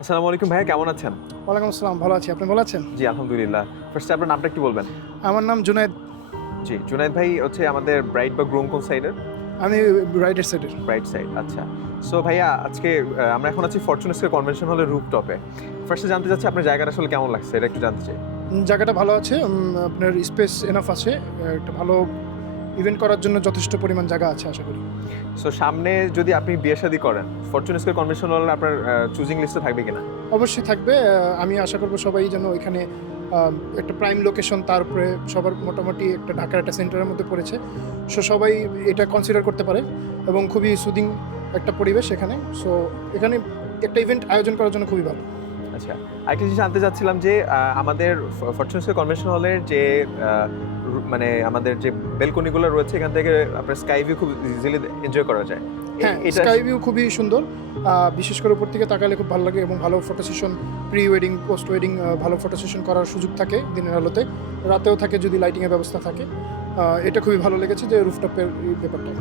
আসসালামু আলাইকুম ভাইয়া, কেমন আছেন? ওয়ালাইকুম আসসালাম, ভালো আছি। আপনি ভালো আছেন? জি, আলহামদুলিল্লাহ। ফার্স্টে আপনার নামটা একটু বলবেন? আমার নাম জুনায়েদ। জি, জুনায়েদ ভাই হচ্ছে আমাদের ব্রাইড বা গ্রুম কোন সাইডের? আমি রাইটের সাইডের। ব্রাইড সাইড, আচ্ছা। সো ভাইয়া আজকে আমরা এখন আছি ফরচুন স্কয়ার কনভেনশন হলের রুফটপে। ফার্স্টে জানতে চাচ্ছি আপনার জায়গাটা আসলে কেমন লাগছে? এটা একটু জানতে চাই। জায়গাটা ভালো আছে। আপনার স্পেস এনাফ আছে। একটা ভালো ইভেন্ট করার জন্য যথেষ্ট পরিমাণ জায়গা আছে আশা করি। সো সামনে যদি আপনি বিয়ে-শাদী করেন, ফরচুন স্কয়ার কনভেনশন হল আপনার চুজিং লিস্টে থাকবে কিনা? অবশ্যই থাকবে। আমি আশা করব সবাই যেন এখানে একটা প্রাইম লোকেশন, তার উপরে সবার মোটামুটি একটা ঢাকার একটা সেন্টারের মধ্যে পড়েছে। সো সবাই এটা কনসিডার করতে পারে এবং খুবই সুদিং একটা পরিবেশ এখানে। সো এখানে একটা ইভেন্ট আয়োজন করার জন্য খুবই ভালো। আচ্ছা, আরেকটা জিনিস জানতে চাচ্ছিলাম যে আমাদের ফরচুন স্কয়ার কনভেনশন হলের যে মানে আমাদের যে বেলকনিগুলো রয়েছে এখান থেকে আপনার স্কাই ভিউ খুব ইজিলি এনজয় করা যায়। হ্যাঁ, এটা স্কাই ভিউ খুবই সুন্দর। বিশেষ করে উপর থেকে তাকালে খুব ভালো লাগে এবং ভালো photo session, pre wedding, post wedding ভালো ফটো সেশন করার সুযোগ থাকে দিনের আলোতে। রাতেও থাকে যদি লাইটিংয়ের ব্যবস্থা থাকে। এটা খুবই ভালো লেগেছে যে রুফটপের এই ব্যাপারটা।